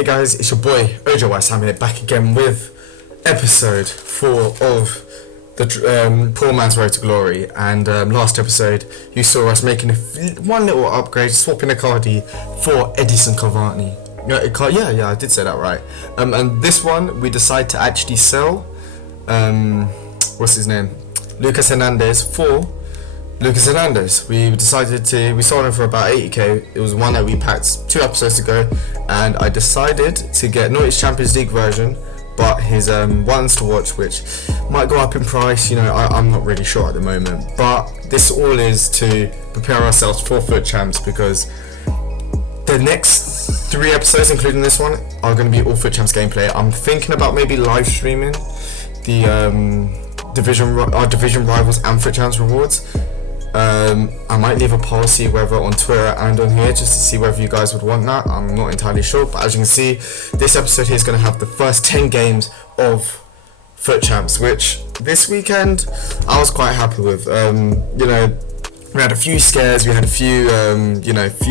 Hey guys, it's your boy Ojo Sam here, back again with episode 4 of the Poor Man's Road to Glory. And last episode you saw us making one little upgrade, swapping Icardi for Edison Cavani. Yeah, I did say that right. And this one we decided to actually sell what's his name, Lucas Hernandez, for Lucas Hernandez. We sold him for about 80k. It was one that we packed 2 episodes ago, and I decided to get not his Champions League version, but his ones to watch, which might go up in price. I'm not really sure at the moment, but this all is to prepare ourselves for FUT Champs, because the next 3 episodes, including this one, are going to be all FUT Champs gameplay. I'm thinking about maybe live streaming the division rivals and FUT Champs rewards. I might leave a policy whether on Twitter and on here, just to see whether you guys would want that. I'm not entirely sure, but as you can see, this episode here is going to have the first 10 games of FUT Champs, which this weekend I was quite happy with. We had a few scares, we had a few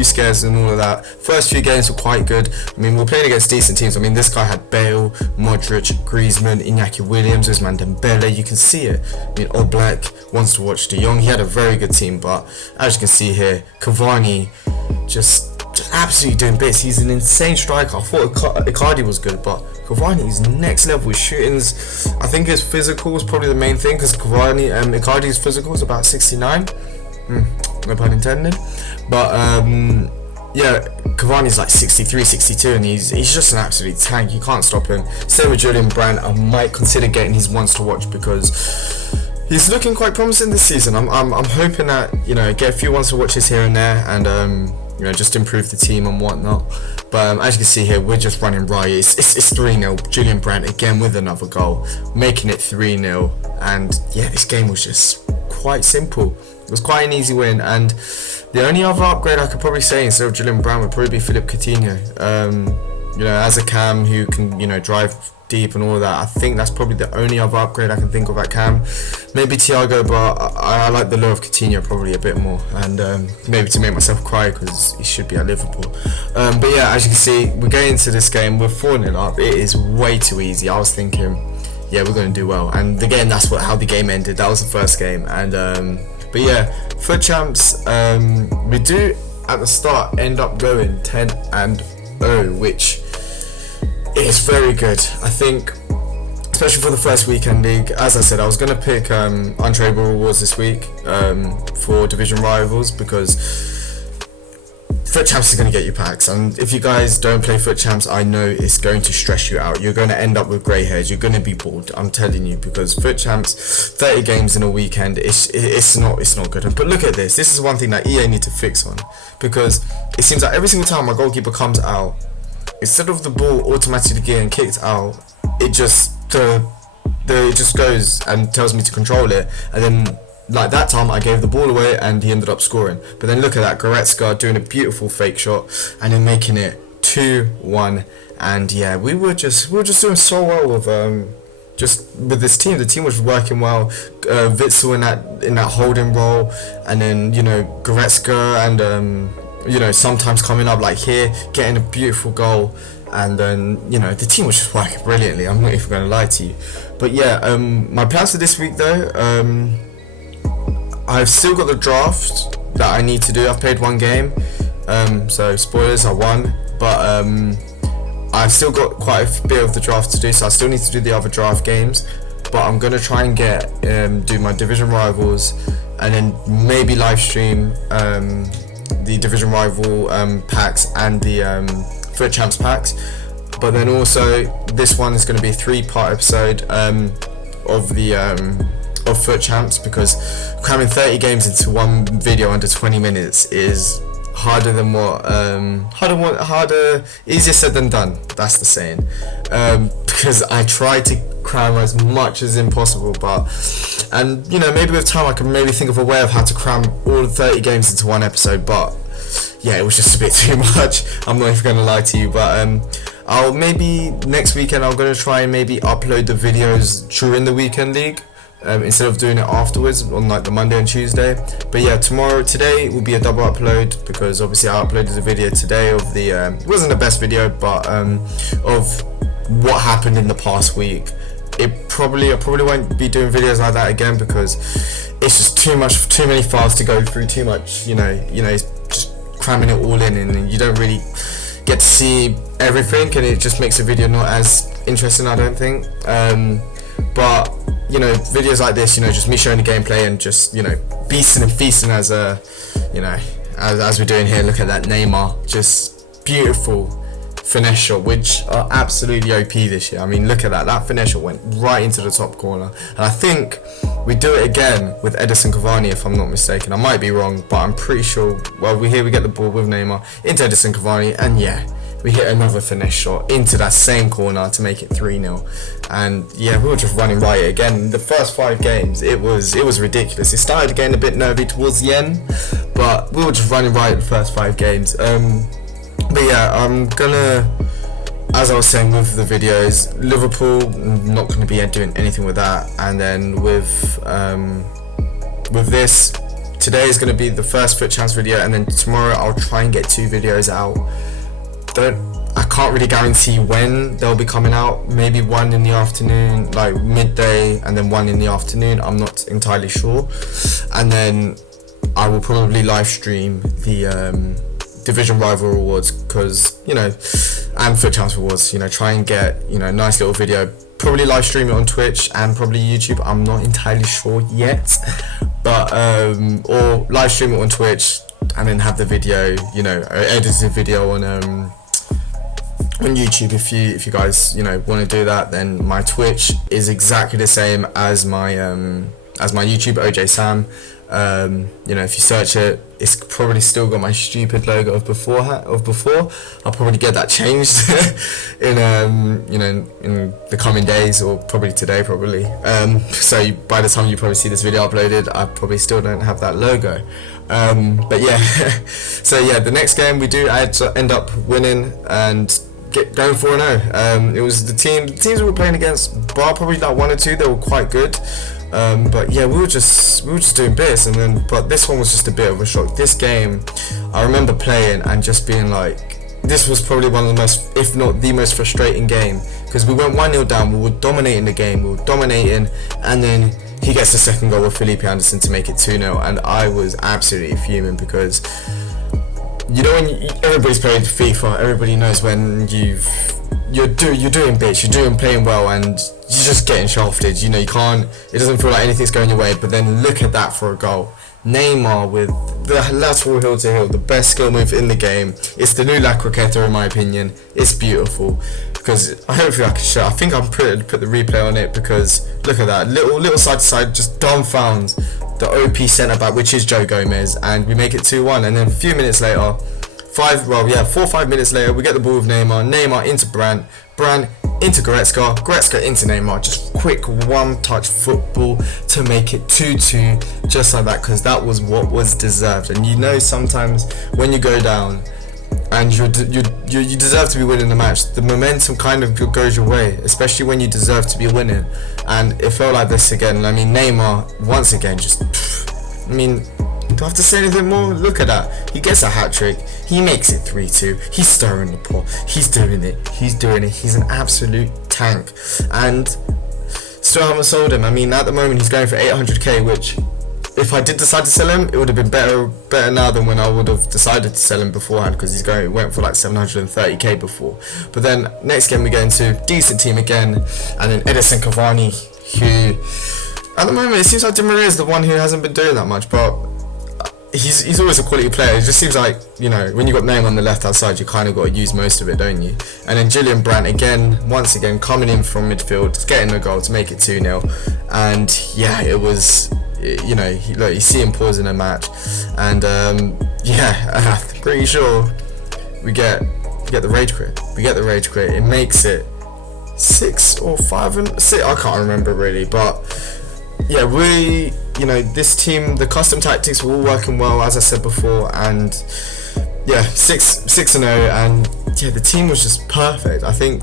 scares and all of that. First few games were quite good. I mean, we were playing against decent teams. I mean, this guy had Bale, Modric, Griezmann, Iñaki Williams, Ousmane Dembele. You can see it. I mean, Oblak wants to watch De Jong. He had a very good team, but as you can see here, Cavani just absolutely doing bits. He's an insane striker. I thought Icardi was good, but Cavani is next level with shootings. I think his physical is probably the main thing, because Icardi's physical is about 69. No pun intended. But yeah, Cavani's like 63, 62, and he's just an absolute tank. You can't stop him. Same with Julian Brandt. I might consider getting his ones to watch, because he's looking quite promising this season. I'm hoping that get a few ones to watches here and there, and just improve the team and whatnot. But as you can see here, we're just running riot. It's 3-0. Julian Brandt again with another goal, making it 3-0. And yeah, this game was just quite simple. It was quite an easy win, and the only other upgrade I could probably say instead of Julian Brandt would probably be Philippe Coutinho. As a cam who can drive deep and all of that, I think that's probably the only other upgrade I can think of at cam. Maybe Thiago, but I like the lure of Coutinho probably a bit more, and maybe to make myself cry, because he should be at Liverpool. But yeah, as you can see, we're going into this game, we're 4-0 up. It is way too easy. I was thinking, yeah, we're going to do well, and again, that's how the game ended. That was the first game, and but yeah, FUT Champs, we do at the start end up going 10-0, which is very good. I think, especially for the first weekend league. As I said, I was going to pick untradeable rewards this week for division rivals, because FUT Champs is going to get you packs, and if you guys don't play FUT Champs, I know it's going to stress you out. You're going to end up with grey hairs. You're going to be bored, I'm telling you, because FUT Champs, 30 games in a weekend, it's not good. But look at this. This is one thing that EA need to fix on, because it seems like every single time my goalkeeper comes out, instead of the ball automatically getting kicked out, it just goes and tells me to control it, and then like that time I gave the ball away and he ended up scoring. But then look at that, Goretzka doing a beautiful fake shot and then making it 2-1. And yeah, we were just doing so well with just with this team. The team was working well. Witsel in that holding role, and then Goretzka and sometimes coming up like here, getting a beautiful goal. And then the team was just working brilliantly. I'm not even going to lie to you. But yeah, my plans for this week though, I've still got the draft that I need to do. I've played one game, so spoilers, I won, but I've still got quite a bit of the draft to do, so I still need to do the other draft games. But I'm going to try and do my division rivals, and then maybe live stream the division rival packs and the FUT Champs packs. But then also this one is going to be a 3-part episode of the of FUT Champs, because cramming 30 games into one video under 20 minutes is harder than easier said than done. That's the saying. Because I try to cram as much as impossible, and maybe with time I can maybe think of a way of how to cram all 30 games into one episode, but yeah, it was just a bit too much. I'm not even gonna lie to you, but I'll maybe next weekend I'm gonna try and maybe upload the videos during the weekend league, instead of doing it afterwards on like the Monday and Tuesday. But yeah, today will be a double upload, because obviously I uploaded a video today of the it wasn't the best video, but of what happened in the past week. I probably won't be doing videos like that again, because it's just too many files to go through, too much, you know, just cramming it all in, and you don't really get to see everything, and it just makes the video not as interesting, I don't think. But you know, videos like this, you know, just me showing the gameplay and just, you know, beasting and feasting as you know, as we're doing here. Look at that Neymar, just beautiful finesse shot, which are absolutely OP this year. I mean, look at that finesse shot went right into the top corner, and I think we do it again with Edison Cavani, if I'm not mistaken. I might be wrong, but I'm pretty sure. Well, we get the ball with Neymar into Edison Cavani, and yeah, we hit another finesse shot into that same corner to make it 3-0. And yeah, we were just running riot again. The first 5 games, it was ridiculous. It started getting a bit nervy towards the end, but we were just running riot the first 5 games. But yeah, I'm gonna, as I was saying with the videos, Liverpool, not gonna be doing anything with that. And then with this, today is gonna be the first foot chance video, and then tomorrow I'll try and get 2 videos out. I can't really guarantee when they'll be coming out. Maybe one in the afternoon, like midday, and then one in the afternoon. I'm not entirely sure. And then I will probably live stream the Division Rival Awards, because, you know, and Foot Chance Awards, you know, try and get, you know, nice little video. Probably live stream it on Twitch and probably YouTube. I'm not entirely sure yet, but or live stream it on Twitch and then have the video, you know, edited video on YouTube. If you guys, you know, want to do that, then my Twitch is exactly the same as my YouTube, OJ Sam. You know, if you search it, it's probably still got my stupid logo of before. I'll probably get that changed in you know, in the coming days, or probably today, probably. So by the time you probably see this video uploaded, I probably still don't have that logo. But yeah, so yeah, the next game we do end up winning and going 4-0. It was the teams we were playing against, bar probably like 1 or 2, they were quite good. But yeah, we were just doing bits, and then but this one was just a bit of a shock. This game, I remember playing and just being like, this was probably one of the most, if not the most frustrating game, because we went 1-0 down, we were dominating the game, and then he gets the second goal with Felipe Anderson to make it 2-0, and I was absolutely fuming, because you know, when everybody's played FIFA, everybody knows when you're doing bits, you're playing well, and you're just getting shafted. You know, it doesn't feel like anything's going your way, but then look at that for a goal. Neymar with the lateral heel to heel, the best skill move in the game. It's the new La Croqueta, in my opinion. It's beautiful, because hopefully I can show. I think I'm put the replay on it, because look at that, little side to side, just dumbfounds the OP centre back, which is Joe Gomez, and we make it 2-1. And then a few minutes later, 4 or 5 minutes later, we get the ball with Neymar into Brandt into Goretzka into Neymar. Just quick one-touch football to make it 2-2, just like that, because that was what was deserved. And you know, sometimes when you go down and you deserve to be winning the match, the momentum kind of goes your way, especially when you deserve to be winning. And it felt like this again. I mean, Neymar once again just, I mean, do I have to say anything more? Look at that. He gets a hat-trick. He makes it 3-2. He's stirring the pot. He's doing it. He's an absolute tank. And still haven't sold him. I mean, at the moment he's going for 800k, which, if I did decide to sell him, it would have been better now than when I would have decided to sell him beforehand, because he went for like 730k before. But then next game we get into decent team again, and then Edison Cavani, who at the moment it seems like Di Maria is the one who hasn't been doing that much, but he's always a quality player. It just seems like, you know, when you got Neymar on the left hand side, you kind of got to use most of it, don't you? And then Julian Brandt once again coming in from midfield, getting a goal to make it 2-0. And yeah, it was, you know, you see him pausing a match, and yeah, I'm pretty sure we get the rage quit. It makes it 6 or 5 and 6. I can't remember really, but yeah, you know, this team, the custom tactics were all working well, as I said before, and yeah, 6-0, and yeah, the team was just perfect. I think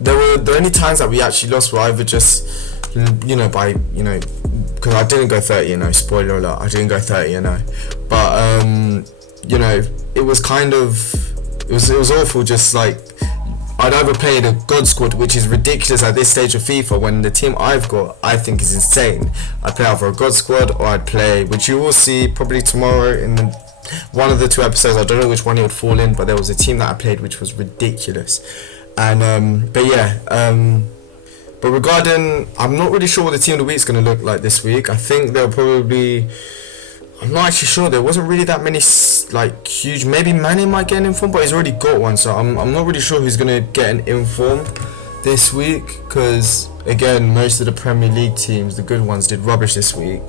the only times that we actually lost were either just you know, by, you know, because I didn't go 30-0, spoiler alert, I didn't go 30-0, but you know, it was kind of, it was awful. Just like, I'd either played a god squad, which is ridiculous at this stage of FIFA, when the team I've got I think is insane. I'd play either a god squad, or I'd play, which you will see probably tomorrow in one of the 2 episodes, I don't know which one it would fall in, but there was a team that I played which was ridiculous. And but yeah, but regarding, I'm not really sure what the team of the week is going to look like this week. I think they'll probably, I'm not actually sure. There wasn't really that many like huge. Maybe Mane might get an inform, but he's already got one, so I'm not really sure who's gonna get an inform this week. Because again, most of the Premier League teams, the good ones, did rubbish this week.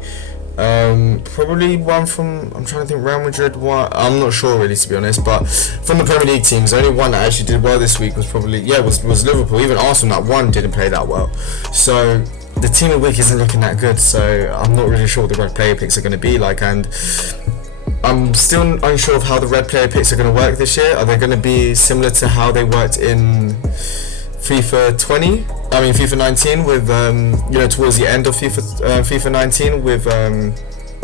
Probably one from, I'm trying to think, Real Madrid. One, I'm not sure really, to be honest. But from the Premier League teams, the only one that actually did well this week was probably was Liverpool. Even Arsenal, that one didn't play that well. So the team of the week isn't looking that good, so I'm not really sure what the red player picks are going to be like, and I'm still unsure of how the red player picks are going to work this year. Are they going to be similar to how they worked in FIFA 19 with you know, towards the end of FIFA 19 with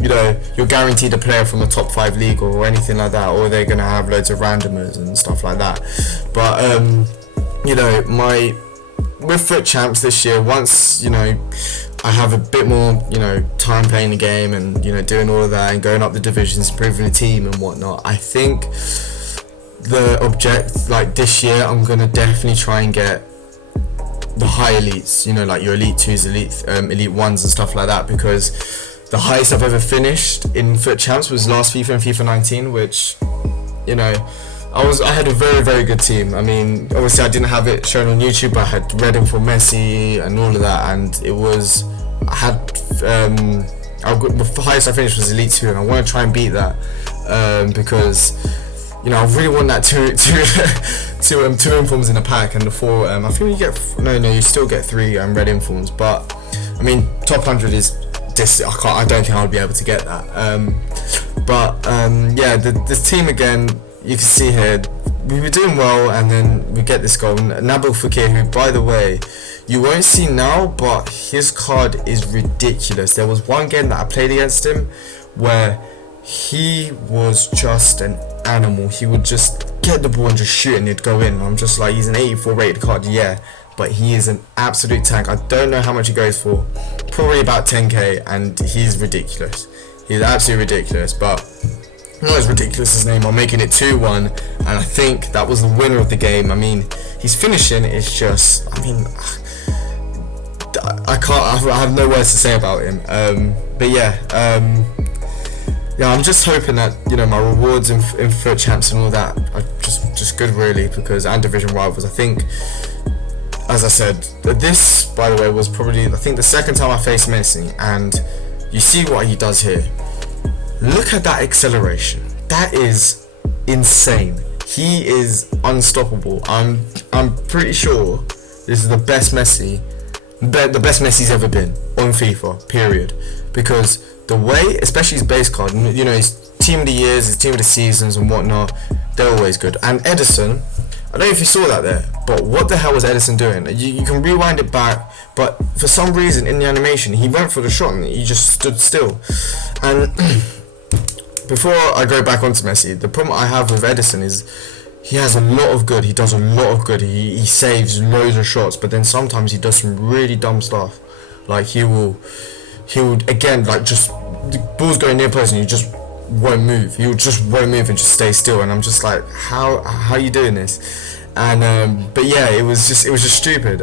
you know, you're guaranteed a player from a top 5 league or anything like that, or they're going to have loads of randomers and stuff like that. But you know, with FUT Champs this year, once, you know, I have a bit more, you know, time playing the game and, you know, doing all of that and going up the divisions, improving the team and whatnot, I think the object, like this year, I'm gonna definitely try and get the high elites, you know, like your elite 2s, elite 1s and stuff like that, because the highest I've ever finished in FUT Champs was last FIFA and FIFA 19, which, you know, I had a very, very good team. I mean, obviously I didn't have it shown on YouTube, but I had Reading for Messi and all of that, and it was, I had, the highest I finished was Elite 2, and I want to try and beat that, because, you know, I really want that two informs in a pack, and the 4, I think you get, no, you still get 3 red informs, but, I mean, top 100 is this, I don't think I'll be able to get that, yeah, this team again, you can see here, we were doing well, and then we get this goal. Nabil Fekir, who, by the way, you won't see now, but his card is ridiculous. There was one game that I played against him where he was just an animal. He would just get the ball and just shoot and it'd go in. I'm just like, he's an 84 rated card, yeah, but he is an absolute tank. I don't know how much he goes for, probably about 10k, and he's ridiculous. He's absolutely ridiculous, but not as ridiculous as Neymar, making it 2-1, and I think that was the winner of the game. I mean, his finishing is just, I mean, I have no words to say about him. But yeah, I'm just hoping that, you know, my rewards in FUT Champs and all that are just good, really, because, and Division Rivals, I think, as I said, this, by the way, was probably, I think, the second time I faced Messi, and you see what he does here. Look at that acceleration. That is insane. He is unstoppable. I'm pretty sure this is the best Messi, the best Messi's ever been on FIFA, period. Because the way, especially his base card, you know, his team of the years, his team of the seasons and whatnot, they're always good. And Edison, I don't know if you saw that there, but what the hell was Edison doing? You can rewind it back, but for some reason in the animation, he went for the shot and he just stood still. And before I go back onto Messi, the problem I have with Edison is he has a lot of good, he does a lot of good, he saves loads of shots, but then sometimes he does some really dumb stuff. Like he would again, like, just the ball's going near post and you just won't move. You just won't move and just stay still, and I'm just like, how are you doing this? And but yeah, it was just stupid.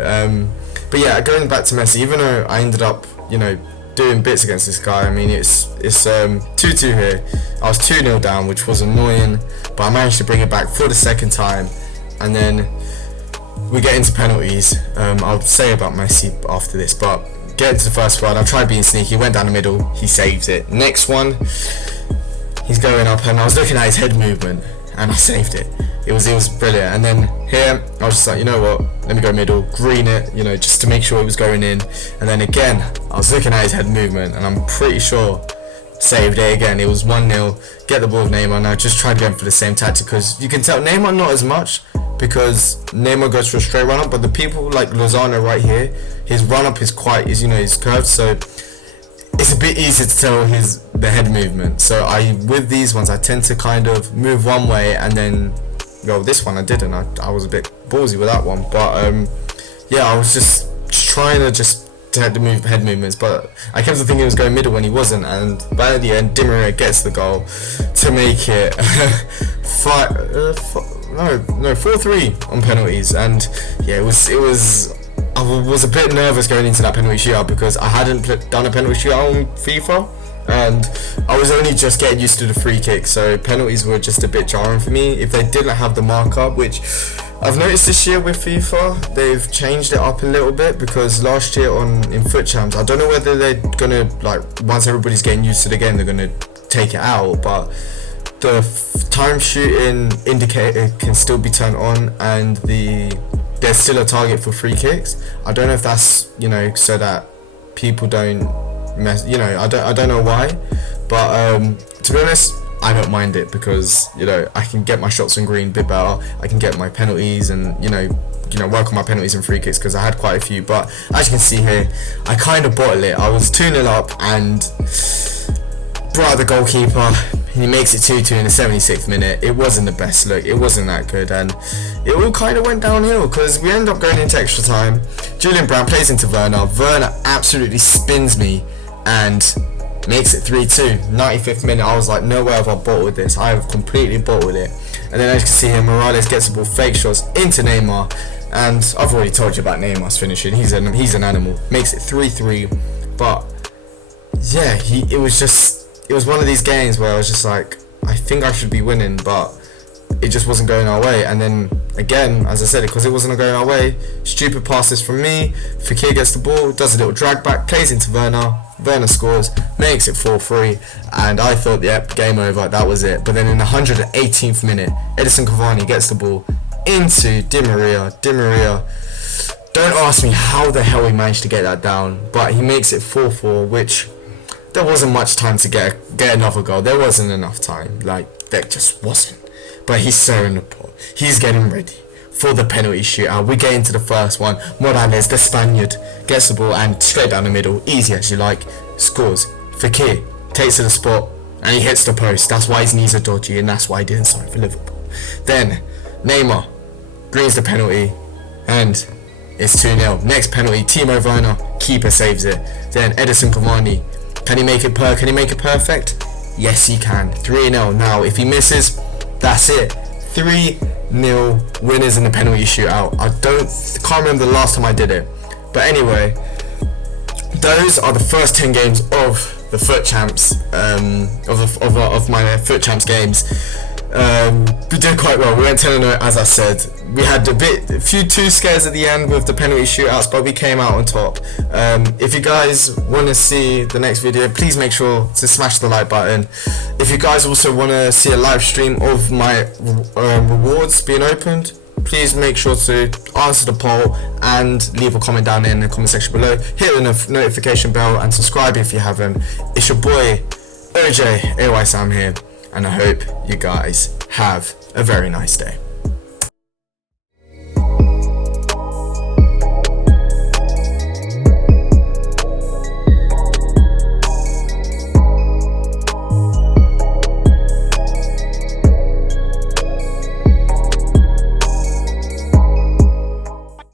But yeah, going back to Messi, even though I ended up, you know, doing bits against this guy, I mean, it's 2-2 here. I was 2-0 down, which was annoying, but I managed to bring it back for the second time, and then we get into penalties. I'll say about Messi after this, but get into the first one. I tried being sneaky, went down the middle, he saves it. Next one, he's going up, and I was looking at his head movement, and I saved it. It was brilliant. And then here, I was just like, you know what, let me go middle, green it, you know, just to make sure it was going in. And then again, I was looking at his head movement, and I'm pretty sure saved it again. It was 1-0, get the ball with Neymar, and I just tried going for the same tactic, because you can tell Neymar not as much, because Neymar goes for a straight run up, but the people like Lozano right here, his run up is is curved, so it's a bit easier to tell the head movement. So with these ones I tend to kind of move one way, and then this one I didn't. I was a bit ballsy with that one, but yeah, I was just trying to head movements, but I kept thinking he was going middle when he wasn't, and by the end Di Maria gets the goal to make it 4-3 on penalties. And yeah, it was I was a bit nervous going into that penalty shootout because I hadn't done a penalty shootout on FIFA, and I was only just getting used to the free kick, so penalties were just a bit jarring for me if they didn't have the markup, which I've noticed this year with FIFA. They've changed it up a little bit, because last year in Foot Champs, I don't know whether they're gonna, like, once everybody's getting used to the game, they're gonna take it out, but the time shooting indicator can still be turned on, and there's still a target for free kicks. I don't know if that's so that people don't mess. I don't know why, but to be honest, I don't mind it, because I can get my shots on green a bit better. I can get my penalties and work on my penalties and free kicks, because I had quite a few. But as you can see here, I kind of bottled it. I was 2-0 up and brought out the goalkeeper. He makes it 2-2 in the 76th minute. It wasn't the best look. It wasn't that good, and it all kind of went downhill because we end up going into extra time. Julian Brown plays into Werner. Werner absolutely spins me and makes it 3-2. 95th minute, I was like, no way have I bottled this. I have completely bottled it. And then as you can see here, Morales gets the ball, fake shots into Neymar, and I've already told you about Neymar's finishing. He's an animal. Makes it 3-3. But yeah, it was one of these games where I was just like, I think I should be winning, but it just wasn't going our way. And then again, as I said, because it wasn't going our way, stupid passes from me. Fekir gets the ball, does a little drag back, plays into Werner. Werner scores, makes it 4-3, and I thought, yep, game over, that was it. But then in the 118th minute, Edison Cavani gets the ball into Di Maria. Di Maria, don't ask me how the hell he managed to get that down, but he makes it 4-4, which there wasn't much time to get another goal. There wasn't enough time, there just wasn't. But he's stirring the pot. He's getting ready for the penalty shootout. We get into the first one. Morales, the Spaniard, gets the ball and straight down the middle, easy as you like, scores. Fekir takes to the spot and he hits the post. That's why his knees are dodgy, and that's why he didn't sign for Liverpool. Then Neymar greens the penalty and it's 2-0. Next penalty, Timo Werner, keeper saves it. Then Edison Cavani, can he make it perfect? Yes, he can. 3-0. Now, if he misses, that's it. 3-0 winners in the penalty shootout. I can't remember the last time I did it. But anyway, those are the first 10 games of the Foot Champs, of my Foot Champs games. We did quite well. We went 10-0, as I said. We had a few two scares at the end with the penalty shootouts, but we came out on top. If you guys want to see the next video, please make sure to smash the like button. If you guys also want to see a live stream of my rewards being opened, please make sure to answer the poll and leave a comment down in the comment section below. Hit the notification bell and subscribe if you haven't. It's your boy OJ AY Sam here, and I hope you guys have a very nice day.